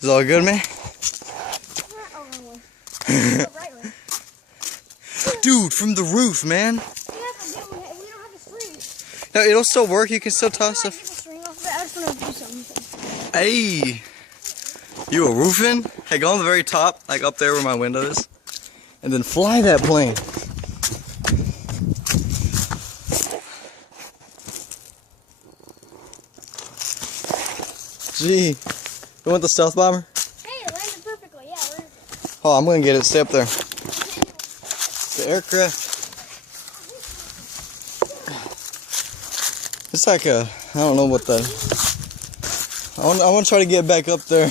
Is all good, man? Dude, from the roof, man. Yeah, but we don't have a string. No, it'll still work. You can still toss stuff. Get the string off of it. I just want to do something. Hey, you a roofing? Hey, go on the very top, like up there where my window is, and then fly that plane. Gee, you want the stealth bomber? Hey, it landed perfectly. Yeah, where is it? Oh, I'm gonna get it. Stay up there. The aircraft. It's like a, I don't know what the. I want to try to get back up there.